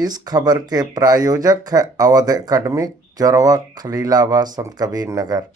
इस खबर के प्रायोजक है अवध एकेडमिक, जोरवा, खलीलाबाद, संत कबीर नगर।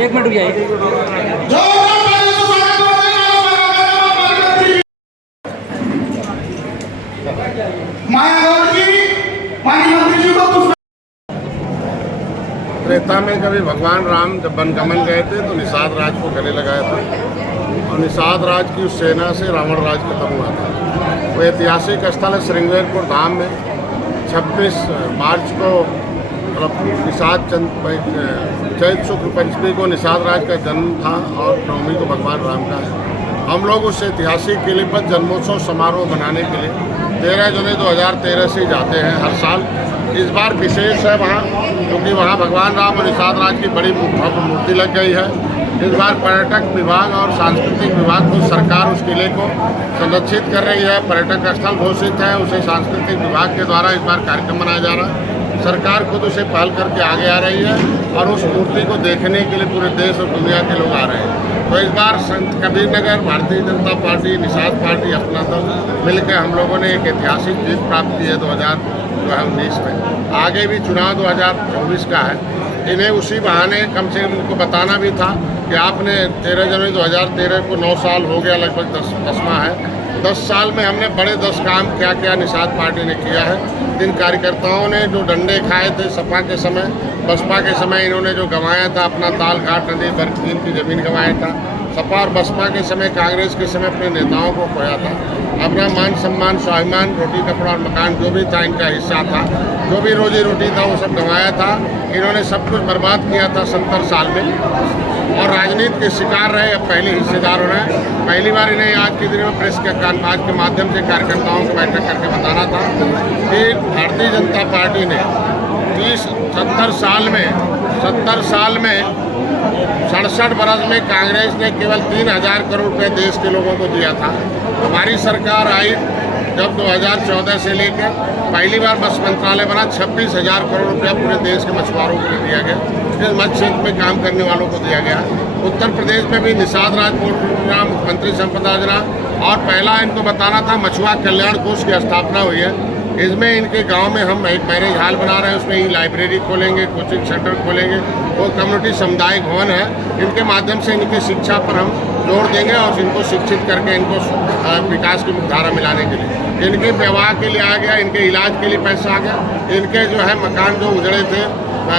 एक मिनट रुकिए। त्रेता में कभी भगवान राम जब वनगमन गए थे तो निषाद राज को गले लगाया था और निषाद राज की उस सेना से रावण राज खत्म हुआ था। वो ऐतिहासिक स्थल है श्रृंगेरपुर धाम में 26 मार्च को निषाद चैत शुक्ल पंचमी को निषाद राज का जन्म था और नवमी को भगवान राम का है। हम लोग उस ऐतिहासिक किले पर जन्मोत्सव समारोह मनाने के लिए 13 जुलाई 2013 से जाते हैं हर साल। इस बार विशेष है वहाँ, क्योंकि वहाँ भगवान राम और निषाद राज की बड़ी भव्य मूर्ति लग गई है। इस बार पर्यटक विभाग और सांस्कृतिक विभाग को सरकार उस किले को संरक्षित कर रही है, पर्यटक स्थल घोषित है, उसे सांस्कृतिक विभाग के द्वारा इस बार कार्यक्रम मनाया जा रहा है। सरकार खुद उसे पहल करके आगे आ रही है और उस मूर्ति को देखने के लिए पूरे देश और दुनिया के लोग आ रहे हैं। तो इस बार संत कबीर नगर, भारतीय जनता पार्टी, निषाद पार्टी, अपना दल मिलकर हम लोगों ने एक ऐतिहासिक जीत प्राप्त की है 2019 में। आगे भी चुनाव 2024 का है। इन्हें उसी बहाने कम से कम उनको बताना भी था कि आपने 13 जनवरी 2013 को 9 साल हो गया, लगभग 10वां है। 10 साल में हमने बड़े 10 काम क्या क्या निषाद पार्टी ने किया है। जिन कार्यकर्ताओं ने जो डंडे खाए थे सपा के समय, बसपा के समय इन्होंने जो गंवाया था अपना ताल घाट नदी बरकीन की ज़मीन गंवाया था, सपा और बसपा के समय, कांग्रेस के समय अपने नेताओं को खोया था, अपना मान सम्मान, स्वाभिमान, रोटी कपड़ा और मकान जो भी था इनका हिस्सा था, जो भी रोजी रोटी था वो सब गंवाया था। इन्होंने सब कुछ बर्बाद किया था 70 साल में और राजनीति के शिकार रहे, अब पहले हिस्सेदार हो रहे हैं। पहली बार इन्हें आज के दिन में प्रेस के कामकाज के माध्यम से कार्यकर्ताओं को बैठक करके बताना था कि भारतीय जनता पार्टी ने 70 साल में 67 बरस में कांग्रेस ने केवल 3000 करोड़ रुपये देश के लोगों को दिया था। हमारी सरकार आई जब 2014 से लेकर पहली बार मत्स्य मंत्रालय बना, 26,000 करोड़ रुपया पूरे देश के मछुआरों को दिया गया, इस मत्स्य क्षेत्र में काम करने वालों को दिया गया। उत्तर प्रदेश में भी निषाद राज प्रोग्राम, मुख्यमंत्री संपदा योजना और पहला इनको बताना था मछुआ कल्याण कोष की स्थापना हुई है। इसमें इनके गांव में हम एक मैरिज हॉल बना रहे हैं, उसमें ही लाइब्रेरी खोलेंगे, कोचिंग सेंटर खोलेंगे, वो कम्युनिटी सामुदायिक भवन है। इनके माध्यम से इनकी शिक्षा पर हम जोर देंगे और इनको शिक्षित करके इनको विकास की मुख्यधारा मिलाने के लिए, इनके विवाह के लिए आ गया, इनके इलाज के लिए पैसा आ गया, इनके जो है मकान जो उजड़े थे,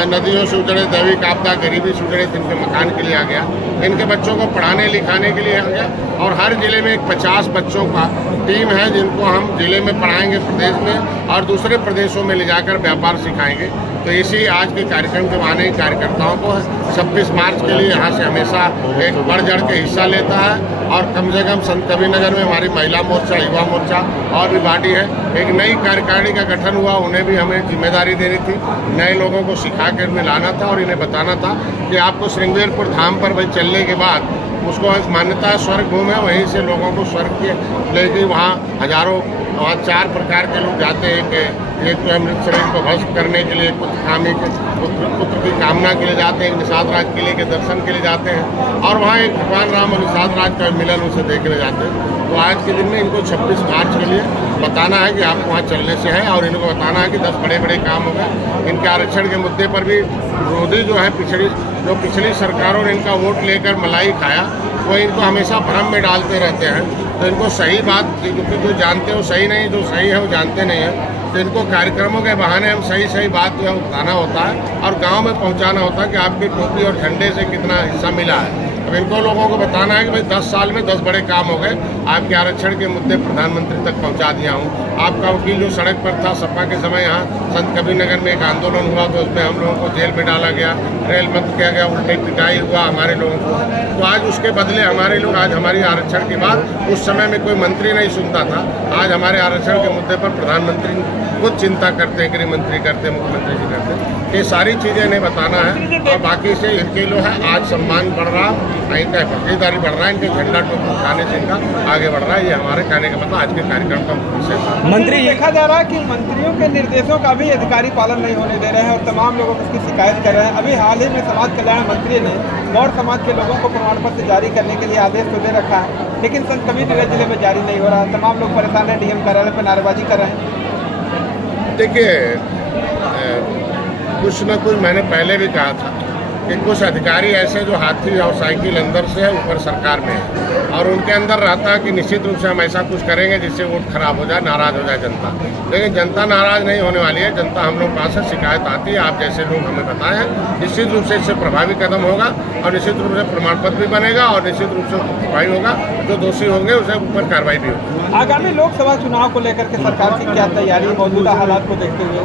नदियों से उजड़े, दैविक आपदा, गरीबी से उजड़े थे, इनके मकान के लिए आ गया, इनके बच्चों को पढ़ाने लिखाने के लिए आ गया। और हर जिले में एक 50 बच्चों का टीम है जिनको हम जिले में पढ़ाएंगे प्रदेश में और दूसरे प्रदेशों में ले जाकर व्यापार सिखाएंगे। तो इसी आज के कार्यक्रम के बहाने कार्यकर्ताओं को 26 मार्च के लिए यहाँ से हमेशा एक बढ़ चढ़ के हिस्सा लेता है। और कम से कम संत कबीरनगर में हमारी महिला मोर्चा, युवा मोर्चा और भी पार्टी है। एक नई कार्यकारिणी का गठन हुआ, उन्हें भी हमें जिम्मेदारी देनी थी, नए लोगों को सिखा कर में लाना था और इन्हें बताना था कि आपको श्रृंगेरपुर धाम पर भाई चलने के बाद उसको एक मान्यता है स्वर्ग भूमि है, वहीं से लोगों को स्वर्ग के लेके वहाँ हजारों, वहाँ 4 प्रकार के लोग जाते हैं कि एक तो अमृत शरीर को भस्म करने के लिए, पुत्र की कामना के लिए जाते हैं, एक निषाद राज किले के दर्शन के लिए जाते हैं और वहाँ एक भगवान राम और निषाद राज का मिलन उसे देखने जाते हैं। तो आज के दिन में इनको 26 मार्च के लिए बताना है कि आपको वहाँ चलने से है और इनको बताना है कि 10 बड़े बड़े काम हो गए। इनके आरक्षण के मुद्दे पर भी विरोधी जो है पिछली सरकारों ने इनका वोट लेकर मलाई खाया, वो इनको हमेशा भ्रम में डालते रहते हैं। तो इनको सही बात, क्योंकि जो जानते हो सही नहीं, जो सही है वो जानते नहीं है, तो इनको कार्यक्रमों के बहाने हम सही बात जो है बताना होता है और गांव में पहुंचाना होता है कि आपकी टोपी और झंडे से कितना हिस्सा मिला है। अब इनको लोगों को बताना है कि भाई 10 साल में 10 बड़े काम हो गए, आपके आरक्षण के मुद्दे प्रधानमंत्री तक पहुंचा दिया हूं। आपका वकील जो सड़क पर था सपा के समय, यहाँ संत कबीरनगर में एक आंदोलन हुआ तो उसमें हम लोगों को जेल में डाला गया, रेल बंद किया गया, उल्टे पिटाई हुआ हमारे लोगों को। तो आज उसके बदले हमारे लोग, आज हमारी आरक्षण के बाद उस समय में कोई मंत्री नहीं सुनता था, आज हमारे आरक्षण के मुद्दे पर प्रधानमंत्री खुद चिंता करते हैं, गृह मंत्री करते हैं, मुख्यमंत्री जी करते हैं। ये सारी चीज़ें इन्हें बताना है और बाकी से इनके जो है आज सम्मान बढ़ रहा, इनका भागीदारी बढ़ रहा है, इनके झंडा टोपी उठाने से इनका आगे बढ़ रहा है। ये हमारे कहने का मतलब आज के कार्यक्रम का विषय था। मंत्री देखा जा रहा है कि मंत्रियों के निर्देशों का भी अधिकारी पालन नहीं होने दे रहे हैं और तमाम लोगों को इसकी शिकायत कर रहे हैं। अभी हाल ही में समाज कल्याण मंत्री ने गौर समाज के लोगों को प्रमाण पत्र जारी करने के लिए आदेश तो दे रखा है, लेकिन संत कबीरनगर जिले में जारी नहीं हो रहा। तमाम लोग परेशान है, डीएम कार्यालय पर नारेबाजी कर रहे हैं। देखिए, कुछ न कुछ मैंने पहले भी कहा था कि कुछ अधिकारी ऐसे जो हाथी और साइकिल अंदर से है, ऊपर सरकार में है और उनके अंदर रहता है कि निश्चित रूप से हम ऐसा कुछ करेंगे जिससे वोट खराब हो जाए, नाराज हो जाए जनता। लेकिन जनता नाराज नहीं होने वाली है, जनता हम लोग पास से शिकायत आती है, आप जैसे लोग हमें बताएं, निश्चित रूप से इससे प्रभावी कदम होगा और निश्चित रूप से प्रमाण पत्र भी बनेगा और निश्चित रूप से कार्रवाई होगा, जो दोषी होंगे उसे ऊपर कार्रवाई भी होगी। आगामी लोकसभा चुनाव को लेकर के सरकार की क्या तैयारी, मौजूदा हालात को देखते हुए?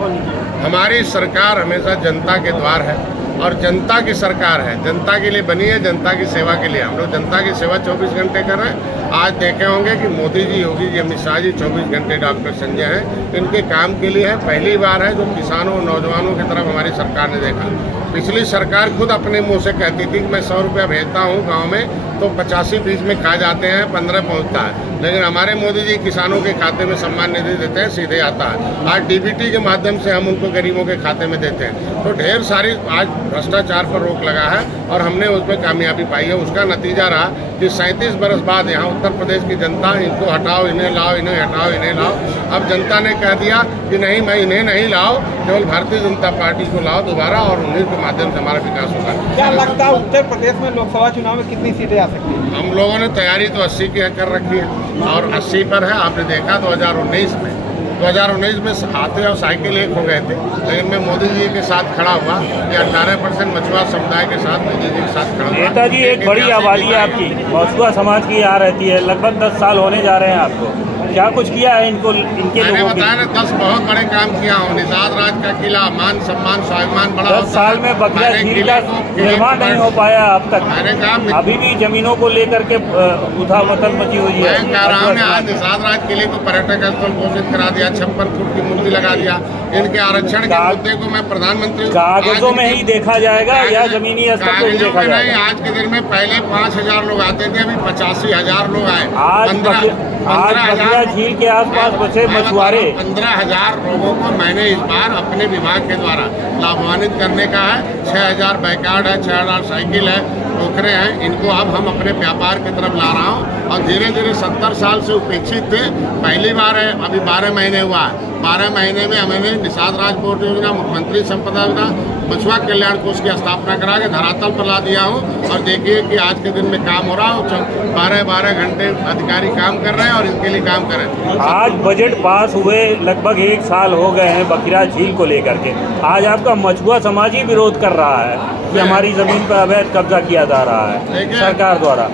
हमारी सरकार हमेशा जनता के द्वार है और जनता की सरकार है, जनता के लिए बनी है, जनता की सेवा के लिए। हम लोग जनता की सेवा 24 घंटे कर रहे हैं। आज देखे होंगे कि मोदी जी, योगी जी, अमित शाह जी 24 घंटे डॉक्टर संजय हैं, इनके काम के लिए है। पहली बार है जो किसानों और नौजवानों की तरफ हमारी सरकार ने देखा। पिछली सरकार खुद अपने मुंह से कहती थी कि मैं 100 रुपया भेजता हूँ गाँव में तो 85 बीच में खा जाते हैं, 15 पहुँचता है, लेकिन हमारे मोदी जी किसानों के खाते में सम्मान निधि देते हैं, सीधे आता है। आज डीबीटी के माध्यम से हम उनको गरीबों के खाते में देते हैं। तो ढेर सारी आज भ्रष्टाचार पर रोक लगा है और हमने उसमें कामयाबी पाई है। उसका नतीजा रहा कि 37 बरस बाद यहाँ उत्तर प्रदेश की जनता, इनको हटाओ, इन्हें लाओ, इन्हें हटाओ, इन्हें लाओ। अब जनता ने कह दिया कि नहीं, मैं इन्हें नहीं लाओ, केवल भारतीय जनता पार्टी को लाओ दोबारा और उन्हीं के माध्यम से हमारा विकास होगा। क्या लगता है उत्तर प्रदेश में लोकसभा चुनाव में कितनी सीटें आ सकती हैं? हम लोगों ने तैयारी तो 80 की कर रखी है और 80 पर है। आपने देखा 2019 में हाथी और साइकिल एक हो गए थे, लेकिन मैं मोदी जी के साथ खड़ा हुआ कि 18% मछुआ समुदाय के साथ मोदी जी के साथ खड़ा हुआ। नेताजी, एक बड़ी आबादी है आपकी, मछुआ समाज की यहाँ रहती है, लगभग 10 साल होने जा रहे हैं आपको, क्या कुछ किया है इनको, इनके मैंने लोगों बताया ना 10 बहुत बड़े काम किया हूँ। निषाद राज का किला, मान सम्मान स्वाभिमान बड़ा 10 साल में बकरिया झील का निर्माण नहीं हो पाया अब तक। मैंने कहा अभी भी जमीनों को लेकर के उथल-पुथल मची हुई है। मैं कह रहा हूँ आज निषाद राज किले को पर्यटक स्थल घोषित करा दिया, 56 फुट की मूर्ति लगा दिया। इनके आरक्षण के मुद्दे को मैं प्रधानमंत्री कागजों में ही देखा जाएगा या जमीनी स्तर पर देखा जाएगा? आज के दिन में पहले 5000 लोग आते थे, अभी 85,000 लोग आए। आज बकरिया झील के आसपास बचे मछुआरे 15,000 लोगों को मैंने इस बार अपने विभाग के द्वारा लाभान्वित करने का है। 6,000 बैकार्ड है, 6,000 साइकिल है, टोकरे हैं। इनको अब हम अपने व्यापार की तरफ ला रहा हूँ और धीरे धीरे 70 साल से उपेक्षित थे, पहली बार है, अभी 12 महीने हुआ है। 12 महीने में हमने निषाद राज बोर्ड योजना, मुख्यमंत्री संपदा योजना, मछुआ कल्याण कोष की स्थापना करा के धरातल पर ला दिया हूँ और देखिए कि आज के दिन में काम हो रहा है। 12-12 घंटे अधिकारी काम कर रहे हैं और इनके लिए काम कर रहे हैं। आज बजट पास हुए लगभग 1 साल हो गए हैं बकरिया झील को लेकर के, आज आपका मछुआ समाज ही विरोध कर रहा है कि हमारी जमीन पर अवैध कब्जा किया जा रहा है सरकार द्वारा।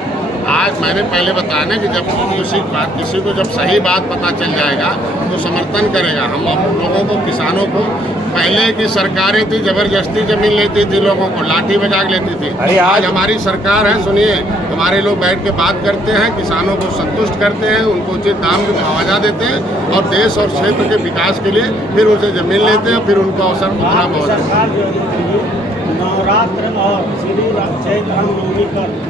आज मैंने पहले बताया ना कि जब किसी को जब सही बात पता चल जाएगा तो समर्थन करेगा। हम लोगों को, किसानों को, पहले की सरकारें थी जबरदस्ती जमीन लेती थी, लोगों को लाठी बजा लेती थी। अरे आज हमारी सरकार है, सुनिए, हमारे लोग बैठ के बात करते हैं, किसानों को संतुष्ट करते हैं, उनको उचित दाम की मुआवजा देते हैं और देश और क्षेत्र के विकास के लिए फिर उनसे जमीन लेते हैं, फिर उनको अवसर उतना मुआवजा। सरकार जो है नवरात्र और श्री चैत्र रामनवमी पर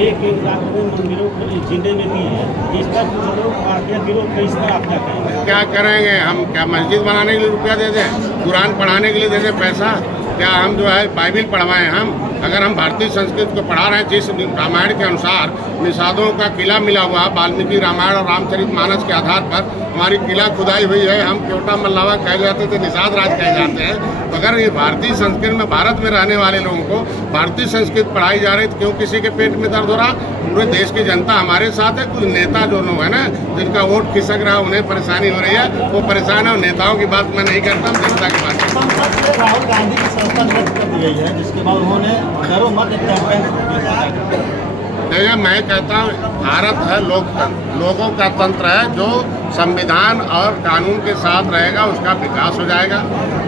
एक लाख रुपये मंदिरों को जिले में दी है। इस पर कुछ लोग भारतीय विरोध के, इस पर आप क्या कहेंगे? क्या करेंगे हम? क्या मस्जिद बनाने के लिए रुपया दे दें? कुरान पढ़ाने के लिए दे दें पैसा? क्या हम जो है बाइबिल पढ़वाएं? हम अगर हम भारतीय संस्कृति को पढ़ा रहे हैं, जिस रामायण के अनुसार निषादों का किला मिला हुआ है, वाल्मीकि रामायण और रामचरितमानस के आधार पर हमारी किला खुदाई हुई है, हम क्योटा मल्लावा कहे जाते थे, निषाद राज कहे जाते हैं। तो अगर ये भारतीय संस्कृति में, भारत में रहने वाले लोगों को भारतीय संस्कृति पढ़ाई जा रही है, तो क्यों किसी के पेट में दर्द हो रहा? पूरे देश की जनता हमारे साथ है। कुछ नेता जो लोग हैं ना, जिनका वोट खिसक रहा, उन्हें परेशानी हो रही है, वो परेशान है। और नेताओं की बात मैं नहीं करता, जनता की बात करता हूं। संसद से राहुल गांधी की संस्था रद्द कर दी गई है, जिसके बाद उन्होंने घरों मत कैंपेन। देखिए, मैं कहता हूँ भारत है लोकतंत्र, लोगों का तंत्र है। जो संविधान और कानून के साथ रहेगा उसका विकास हो जाएगा,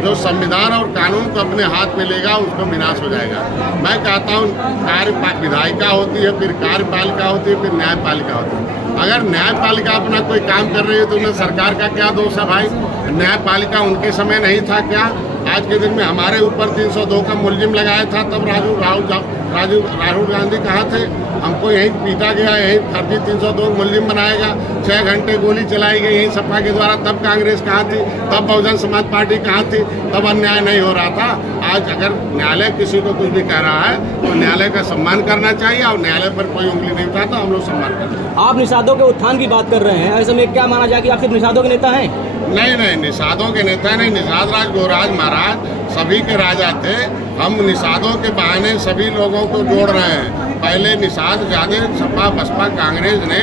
जो संविधान और कानून को अपने हाथ में लेगा उसको विनाश हो जाएगा। मैं कहता हूँ विधायिका होती है, फिर कार्यपालिका होती है, फिर न्यायपालिका होती है। अगर न्यायपालिका अपना कोई काम कर रही है तो उन्हें सरकार का क्या दोष है भाई? न्यायपालिका उनके समय नहीं था क्या? आज के दिन में हमारे ऊपर 302 का मुलजिम लगाया था, तब राहुल गांधी कहाँ थे? हमको यहीं पीटा गया, यहीं फर्जी 302 मुलजिम बनाएगा, 6 घंटे गोली चलाई गई यहीं सपा के द्वारा। तब कांग्रेस कहाँ थी? तब बहुजन समाज पार्टी कहाँ थी? तब अन्याय नहीं हो रहा था। आज अगर न्यायालय किसी को कुछ भी कह रहा है तो न्यायालय का सम्मान करना चाहिए, और न्यायालय पर कोई उंगली नहीं उठाता, हम लोग सम्मान करते हैं। आप निषादों के उत्थान की बात कर रहे हैं, ऐसे में क्या माना जाए कि आप सिर्फ निषादों के नेता हैं? नहीं, निषादों के नेता नहीं। निषाद राज, गोराज महाराज सभी के राजा थे। हम निषादों के बहाने सभी लोगों को जोड़ रहे हैं। पहले निषाद ज़्यादा सपा बसपा कांग्रेस ने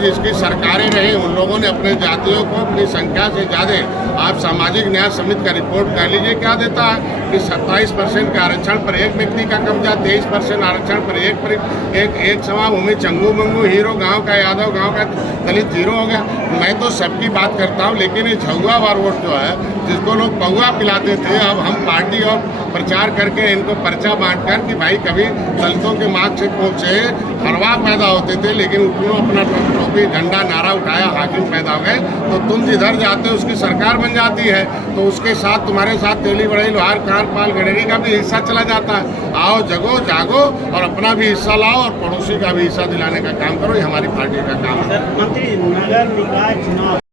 जिसकी सरकारें रही, उन लोगों ने अपने जातियों को अपनी संख्या से ज़्यादा, आप सामाजिक न्याय समिति का रिपोर्ट कर लीजिए, क्या देता है कि 27% का आरक्षण पर एक व्यक्ति का कब्जा, 23% आरक्षण पर एक सभा भूमि, चंगू मंगू हीरो गांव का, यादव गांव का, दलित जीरो हो गया। मैं तो सबकी बात करता हूं, लेकिन ये झुआ वोट जो है, जिसको लोग पौवा पिलाते थे, अब हम पार्टी और प्रचार करके इनको पर्चा बांटकर कि भाई कभी दलितों के मार्ग से हरवा पैदा होते थे, लेकिन उन्होंने अपना टोपी झंडा नारा उठाया, हाकिम पैदा हो गए। तो तुम जिधर जाते हो उसकी सरकार बन जाती है, तो उसके साथ तुम्हारे साथ तेली बड़ई लोहार कार पाल गडेरी का भी हिस्सा चला जाता है। आओ, जगो, जागो और अपना भी हिस्सा लाओ और पड़ोसी का भी हिस्सा दिलाने का काम करो। ये हमारी पार्टी का काम है। मंत्री, नगर निकाय चुनाव